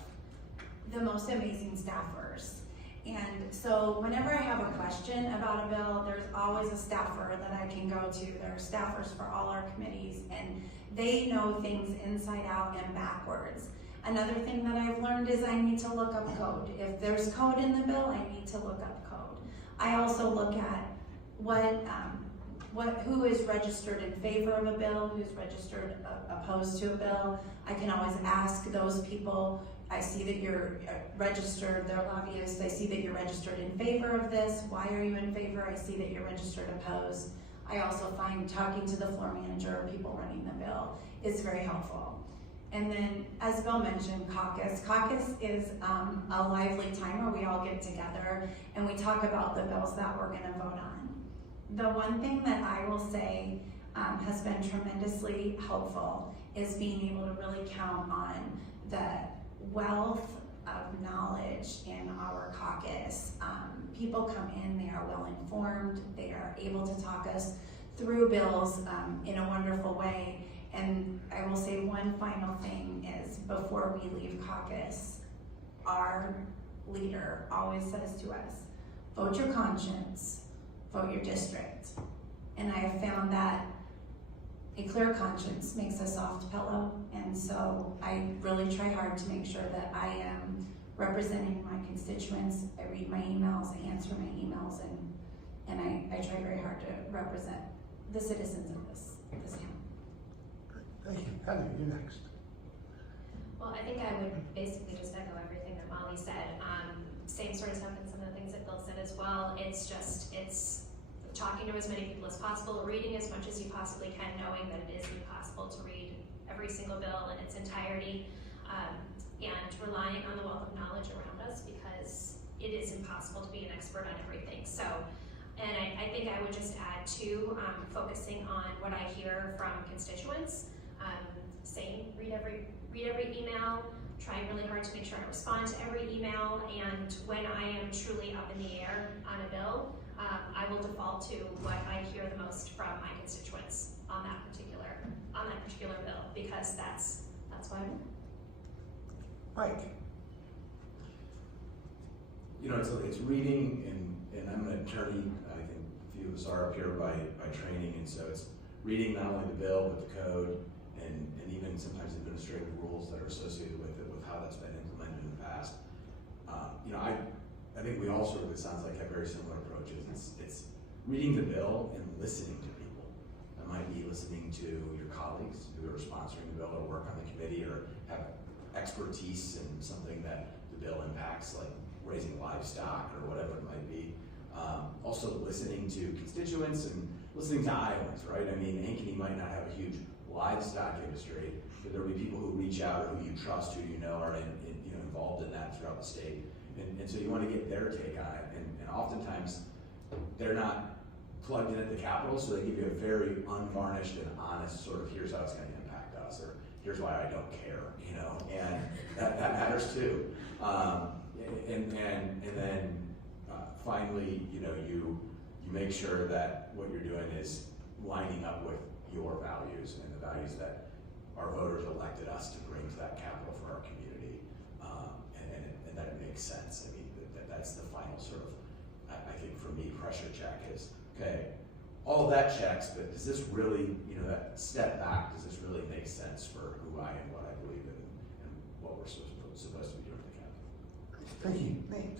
the most amazing staffers. And so whenever I have a question about a bill, there's always a staffer that I can go to. There are staffers for all our committees, and they know things inside out and backwards. Another thing that I've learned is I need to look up code. If there's code in the bill, I need to look up code. I also look at who is registered in favor of a bill, who's registered opposed to a bill. I can always ask those people, I see that you're registered, they're lobbyists, I see that you're registered in favor of this. Why are you in favor? I see that you're registered opposed. I also find talking to the floor manager or people running the bill is very helpful. And then, as Bill mentioned, caucus. Caucus is a lively time where we all get together and we talk about the bills that we're gonna vote on. The one thing that I will say has been tremendously helpful is being able to really count on the wealth of knowledge in our caucus. People come in, they are well informed, they are able to talk us through bills in a wonderful way. And I will say one final thing is, before we leave caucus, our leader always says to us, vote your conscience, vote your district. And I have found that a clear conscience makes a soft pillow, and so I really try hard to make sure that I am representing my constituents. I read my emails, I answer my emails, and I try very hard to represent the citizens of this town. Thank you. Heather, you next. Well, I think I would basically just echo everything that Molly said. Same sort of stuff and some of the things that Bill said as well. It's talking to as many people as possible, reading as much as you possibly can, knowing that it is impossible to read every single bill in its entirety, and relying on the wealth of knowledge around us, because it is impossible to be an expert on everything. So, and I think I would just add to focusing on what I hear from constituents, saying read every email, trying really hard to make sure I respond to every email, and when I am truly up in the air on a bill, I will default to what I hear the most from my constituents on that particular bill, because that's why I'm here. Mike. You know, it's reading, and I'm an attorney. I think a few of us are up here by training, and so it's reading not only the bill but the code, and even sometimes administrative rules that are associated with it, with how that's been implemented in the past. You know, I think we all sort of, it sounds like, have very similar approaches. It's reading the bill and listening to people. That might be listening to your colleagues who are sponsoring the bill or work on the committee or have expertise in something that the bill impacts, like raising livestock or whatever it might be. Also listening to constituents and listening to Iowans, right? I mean, Ankeny might not have a huge livestock industry, but there'll be people who reach out or who you trust, who you know are involved in that throughout the state. And so you want to get their take on it. And oftentimes they're not plugged in at the Capitol, so they give you a very unvarnished and honest sort of, here's how it's going to impact us, or here's why I don't care, you know, and that matters too. And then finally, you know, you make sure that what you're doing is lining up with your values and the values that our voters elected us to bring to that Capitol for our community, and that it makes sense. I mean, that's the final sort of, I think for me, pressure check is, okay, all of that checks, but does this really, you know, that step back, does this really make sense for who I am, what I believe in, and what we're supposed to be doing at the Capitol? Thank you. Nate.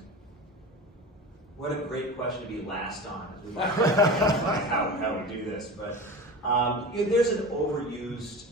What a great question to be last on, as we might how we do this. But you know, there's an overused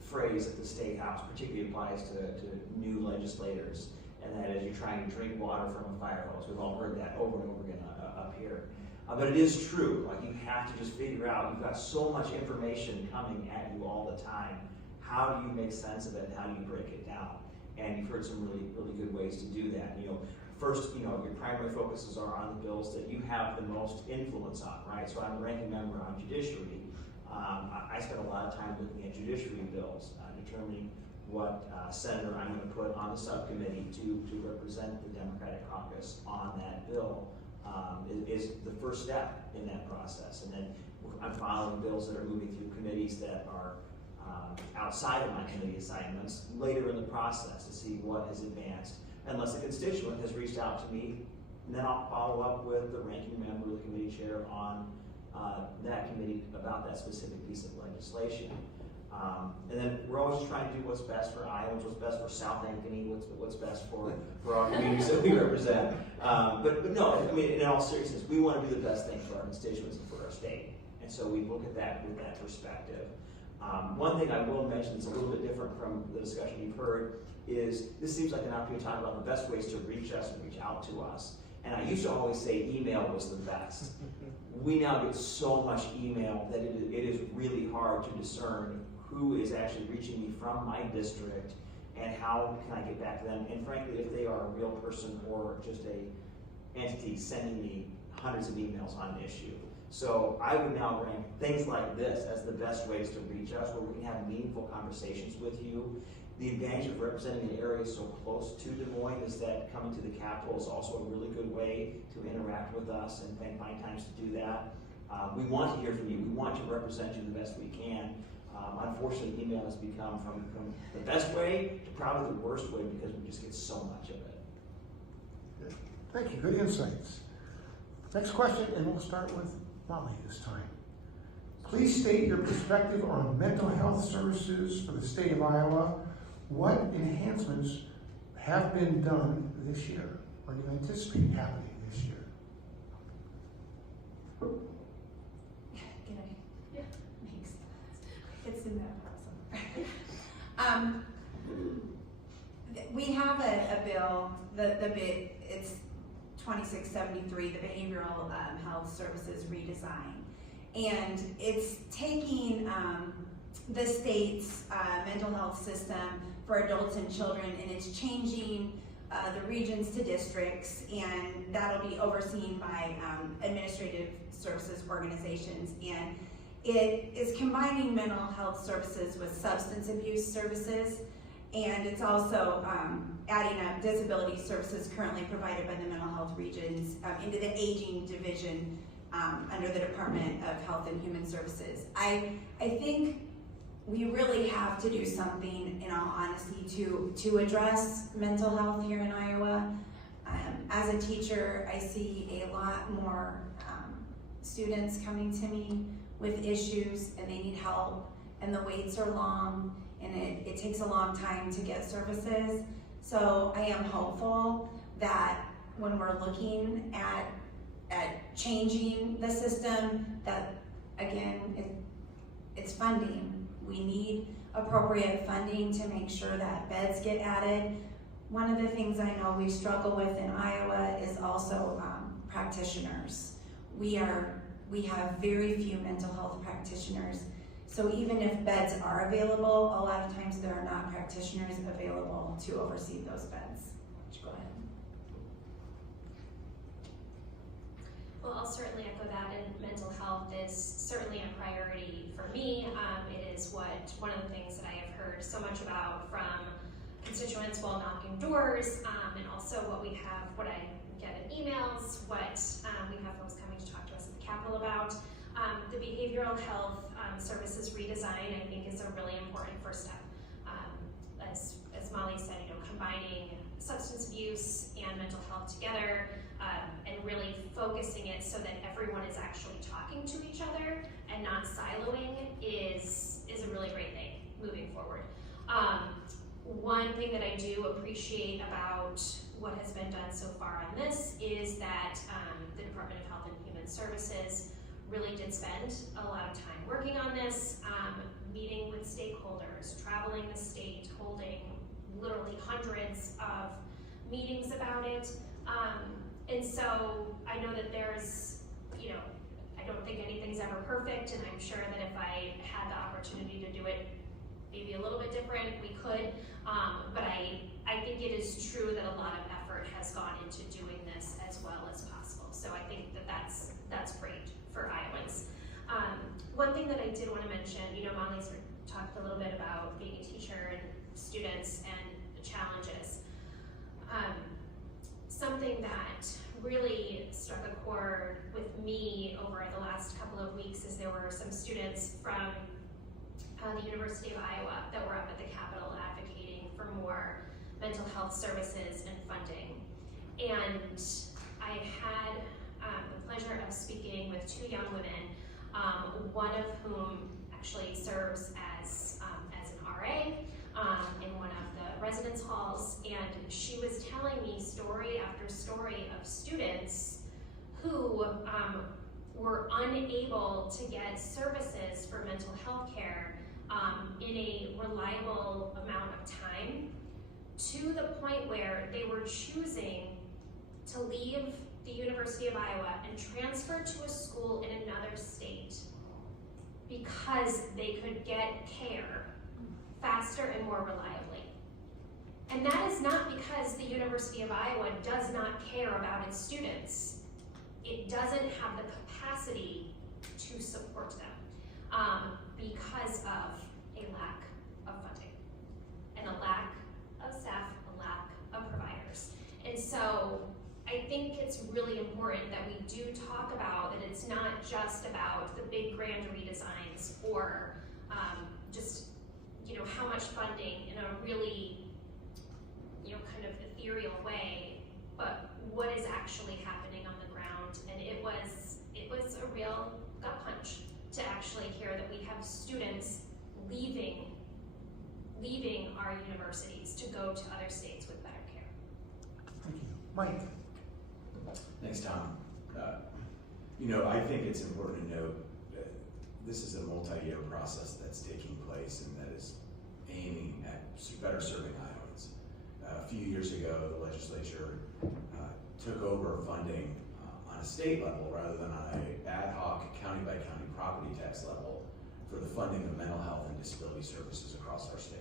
phrase at the State House, particularly applies to new legislators, and that is you're trying to drink water from a fire hose. We've all heard that over and over again up here. But it is true. Like, you have to just figure out, you've got so much information coming at you all the time. How do you make sense of it, and how do you break it down? And you've heard some really, really good ways to do that. You know, first, you know, your primary focuses are on the bills that you have the most influence on, right? So I'm a ranking member on judiciary. I spend a lot of time looking at judiciary bills, determining what senator I'm going to put on the subcommittee to represent the Democratic caucus on that bill is the first step in that process. And then I'm following bills that are moving through committees that are outside of my committee assignments later in the process to see what has advanced. Unless a constituent has reached out to me, and then I'll follow up with the ranking member, the committee chair on that committee about that specific piece of legislation. And then we're always trying to do what's best for Iowans, what's best for South Ankeny, what's best for our communities that we represent. But no, I mean, in all seriousness, we want to do the best thing for our constituents and for our state. And so we look at that with that perspective. One thing I will mention that's a little bit different from the discussion you've heard is this seems like an opportunity to talk about the best ways to reach us and reach out to us. And I used to always say email was the best. We now get so much email that it is really hard to discern who is actually reaching me from my district, and how can I get back to them? And frankly, if they are a real person or just a entity sending me hundreds of emails on an issue. So I would now rank things like this as the best ways to reach us, where we can have meaningful conversations with you. The advantage of representing an area so close to Des Moines is that coming to the Capitol is also a really good way to interact with us and find times to do that. We want to hear from you. We want to represent you the best we can. Unfortunately, email has become from the best way to probably the worst way because we just get so much of it. Good. Thank you, good insights. Next question, and we'll start with Molly this time. Please state your perspective on mental health services for the state of Iowa. What enhancements have been done this year, or do you anticipate happening this year? Thanks. It's in that process. We have a bill, it's 2673, the Behavioral Health Services Redesign. And it's taking the state's mental health system for adults and children, and it's changing the regions to districts, and that'll be overseen by administrative services organizations. And it is combining mental health services with substance abuse services, and it's also adding up disability services currently provided by the mental health regions into the aging division under the Department of Health and Human Services. I think we really have to do something, in all honesty, to address mental health here in Iowa. As a teacher, I see a lot more students coming to me with issues, and they need help, and the waits are long, and it takes a long time to get services. So I am hopeful that when we're looking at changing the system, that again, it's funding. We need appropriate funding to make sure that beds get added. One of the things I know we struggle with in Iowa is also practitioners. We have very few mental health practitioners. So even if beds are available, a lot of times there are not practitioners available to oversee those beds. Go ahead. Well, I'll certainly echo that, and mental health is certainly a priority for me. It is one of the things that I have heard so much about from constituents while knocking doors, and also what I get in emails, what we have folks coming to talk to us at the Capitol about. The behavioral health services redesign, I think, is a really important first step. As Molly said, combining substance abuse and mental health together, and really focusing it so that everyone is actually talking to each other and not siloing is a really great thing moving forward. One thing that I do appreciate about what has been done so far on this is that the Department of Health and Human Services really did spend a lot of time working on this, meeting with stakeholders, traveling the state, holding literally hundreds of meetings about it. And so I know that there's, I don't think anything's ever perfect, and I'm sure that if I had the opportunity to do it maybe a little bit different, we could. But I think it is true that a lot of effort has gone into doing this as well as possible. So I think that that's great for Iowans. One thing that I did want to mention, Molly sort of talked a little bit about being a teacher and students and the challenges. Something that really struck a chord with me over the last couple of weeks is there were some students from the University of Iowa that were up at the Capitol advocating for more mental health services and funding. And I had the pleasure of speaking with two young women, one of whom actually serves as an RA in one of the residence halls, and she was telling me story after story of students who were unable to get services for mental health care in a reliable amount of time, to the point where they were choosing to leave the University of Iowa and transfer to a school in another state because they could get care faster and more reliably. And that is not because the University of Iowa does not care about its students. It doesn't have the capacity to support them because of a lack of funding and a lack of staff, a lack of providers. And so I think it's really important that we do talk about that it's not just about the big grand redesigns or just, how much funding in a really, kind of ethereal way, but what is actually happening on the ground. And it was a real gut punch to actually hear that we have students leaving our universities to go to other states with better care. Thank you. Mike? Thanks, Tom. I think it's important to note that this is a multi-year process that's taking place and that is aiming at better serving Iowans. A few years ago, the legislature took over funding on a state level rather than on an ad hoc county-by-county property tax level for the funding of mental health and disability services across our state.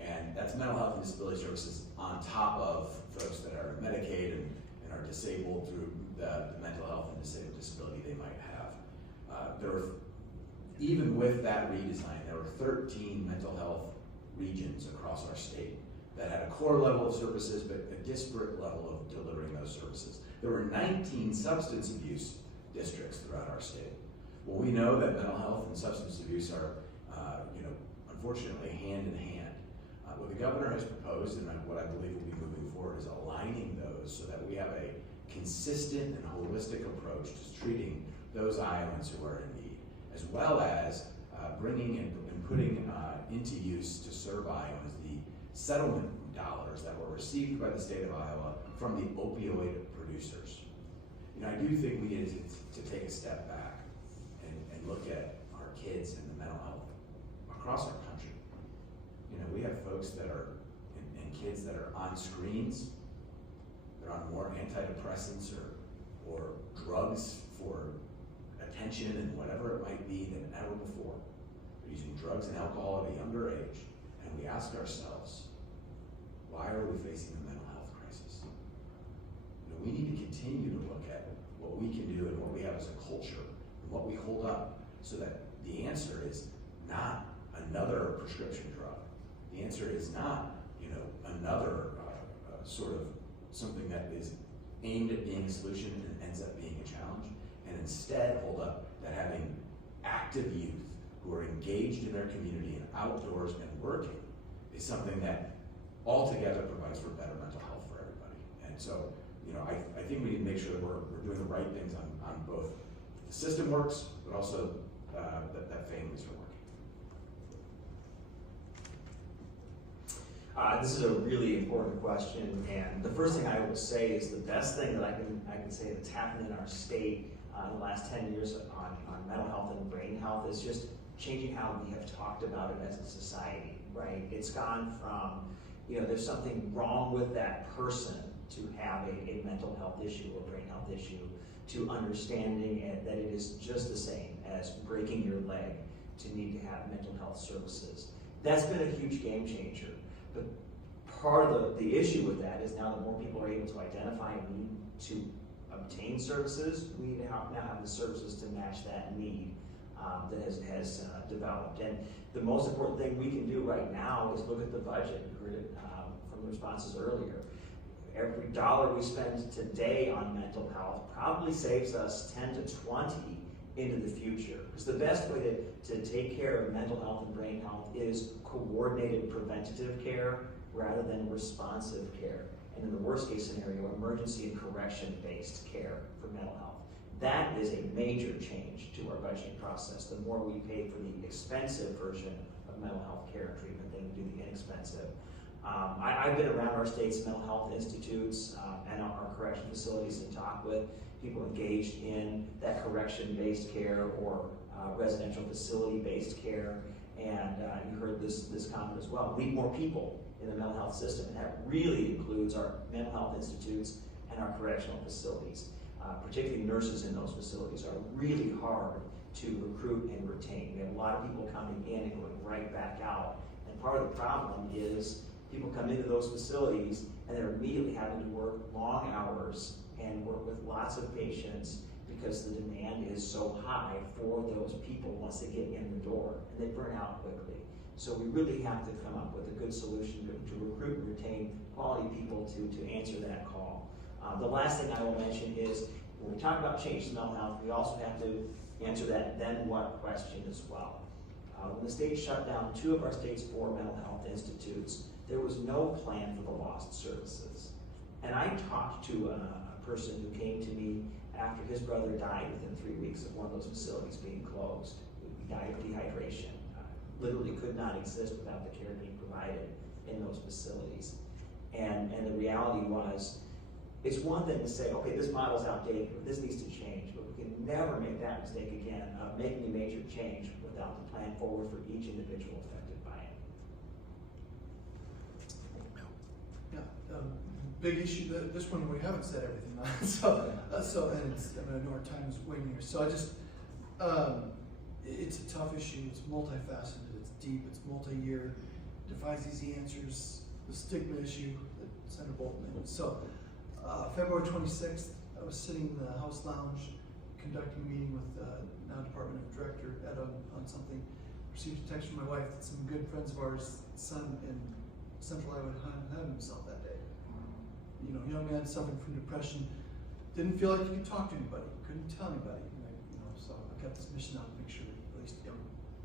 And that's mental health and disability services on top of folks that are Medicaid and are disabled through the mental health and disability they might have. Even with that redesign, there were 13 mental health regions across our state that had a core level of services, but a disparate level of delivering those services. There were 19 substance abuse districts throughout our state. Well, we know that mental health and substance abuse are, unfortunately, hand in hand. What the governor has proposed, and what I believe will be moving forward, is aligning those so that we have a consistent and holistic approach to treating those Iowans who are in need, as well as bringing and putting into use to serve Iowans the settlement dollars that were received by the state of Iowa from the opioid producers. I do think we need to take a step back and look at our kids and the mental health across our country. We have folks that are, and kids that are on screens, they're on more antidepressants or drugs for attention and whatever it might be than ever before. They're using drugs and alcohol at a younger age. And we ask ourselves, why are we facing a mental health crisis? We need to continue to look at what we can do and what we have as a culture and what we hold up so that the answer is not another prescription drug. The answer is not, another sort of something that is aimed at being a solution and ends up being a challenge, and instead hold up that having active youth who are engaged in their community and outdoors and working is something that altogether provides for better mental health for everybody. And so, I think we need to make sure that we're doing the right things on both the system works, but also that families are working. This is a really important question, and the first thing I would say is the best thing that I can say that's happened in our state in the last 10 years on mental health and brain health is just changing how we have talked about it as a society, right? It's gone from, there's something wrong with that person to have a mental health issue or brain health issue, to understanding that it is just the same as breaking your leg to need to have mental health services. That's been a huge game changer. But part of the issue with that is now that more people are able to identify a need to obtain services, we need to now have the services to match that need that has developed. And the most important thing we can do right now is look at the budget. You heard it from the responses earlier. Every dollar we spend today on mental health probably saves us 10 to 20 into the future. Because the best way to take care of mental health and brain health is coordinated preventative care rather than responsive care. And in the worst case scenario, emergency and correction-based care for mental health. That is a major change to our budgeting process. The more we pay for the expensive version of mental health care and treatment than we do the inexpensive. I've been around our state's mental health institutes and our correction facilities and talked with people engaged in that correction-based care or residential facility-based care. And you heard this comment as well. We need more people in the mental health system, and that really includes our mental health institutes and our correctional facilities. Particularly nurses in those facilities are really hard to recruit and retain. We have a lot of people coming in and going right back out. And part of the problem is people come into those facilities and they're immediately having to work long hours and work with lots of patients because the demand is so high for those people once they get in the door, and they burn out quickly. So we really have to come up with a good solution to recruit and retain quality people to answer that call. The last thing I will mention is, when we talk about changes in mental health, we also have to answer that then what question as well. When the state shut down 2 of our state's 4 mental health institutes, there was no plan for the lost services. And I talked to a person who came to me after his brother died within 3 weeks of one of those facilities being closed. He died of dehydration. Literally could not exist without the care being provided in those facilities. And the reality was, it's one thing to say, okay, this model's outdated, or this needs to change, but we can never make that mistake again of making a major change without the plan forward for each individual affected by it. Yeah, big issue, this one we haven't said everything on, and it's, I know our time is waning here, so I just, it's a tough issue, it's multifaceted, it's deep, it's multi-year, defies easy answers, the stigma issue that Senator Bolton made. So, February 26th, I was sitting in the House Lounge conducting a meeting with now Department of Director Ed on something. Received a text from my wife that some good friends of ours' son in Central Iowa had himself that day. You know, young man suffering from depression, didn't feel like he could talk to anybody, couldn't tell anybody. So I got this mission out to make sure that at least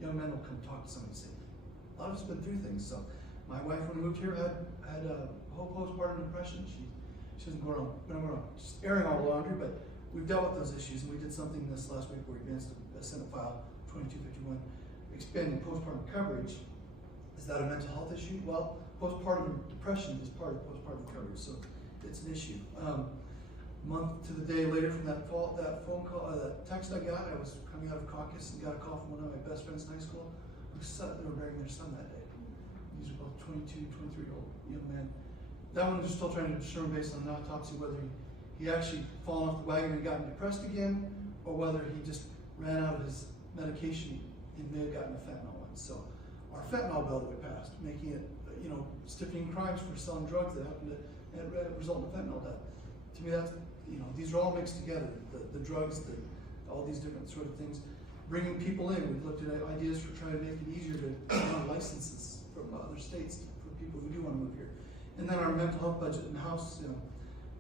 young men will come talk to somebody and say, a lot of us been through things. So my wife, when we moved here, had a whole postpartum depression. She doesn't go around just airing all the laundry, but we've dealt with those issues, and we did something this last week where we advanced a Senate file 2251, expanding postpartum coverage. Is that a mental health issue? Well, postpartum depression is part of postpartum coverage, so it's an issue. Month to the day later from that phone call, that text I got, I was coming out of caucus and got a call from one of my best friends in high school who said they were burying their son that day. These are both 22, 23-year-old young men. That one was still trying to determine based on an autopsy whether he actually fallen off the wagon and gotten depressed again, or whether he just ran out of his medication and may have gotten a fentanyl one. So our fentanyl bill that we passed, making it, stiffening crimes for selling drugs that happen to result in fentanyl death. To me, that's, these are all mixed together. The drugs, all these different sort of things. Bringing people in, we've looked at ideas for trying to make it easier to get licenses from other states for people who do want to move here. And then our mental health budget in the House,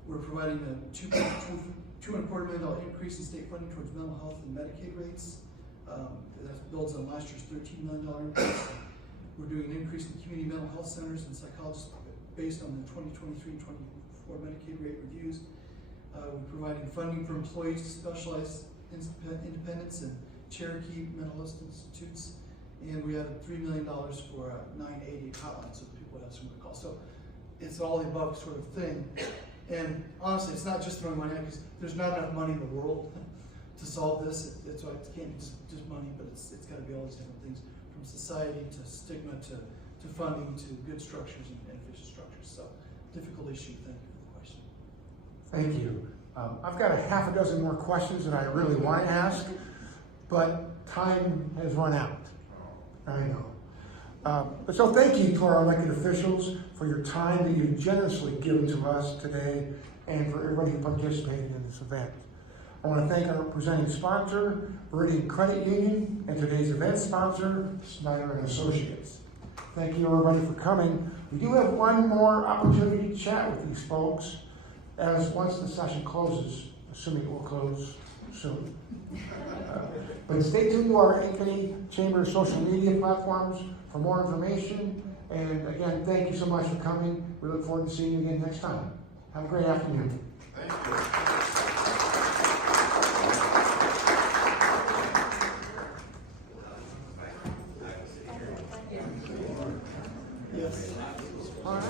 we're providing a $2.25 million increase in state funding towards mental health and Medicaid rates. That builds on last year's $13 million increase. We're doing an increase in community mental health centers and psychologists based on the 2023-24 Medicaid rate reviews. We're providing funding for employees to specialize independence and Cherokee mental health institutes. And we added $3 million for a 980 hotline so that people have somewhere to call. So it's all the above sort of thing. And honestly, it's not just throwing money out because there's not enough money in the world to solve this. It's why it can't be just money, but it's got to be all these different things, from society to stigma to funding to good structures and efficient structures. So difficult issue. Thank you for the question. Thank you. I've got a half a dozen more questions that I really want to ask, but time has run out. I know. So thank you to our elected officials for your time that you've generously given to us today and for everybody who participated in this event. I want to thank our presenting sponsor, Viridian Credit Union, and today's event sponsor, Snyder and Associates. Thank you everybody for coming. We do have one more opportunity to chat with these folks as once the session closes, assuming it will close soon. But stay tuned to our Ankeny Chamber social media platforms for more information. And again, thank you so much for coming. We look forward to seeing you again next time. Have a great afternoon. Thank you. Yes. All right.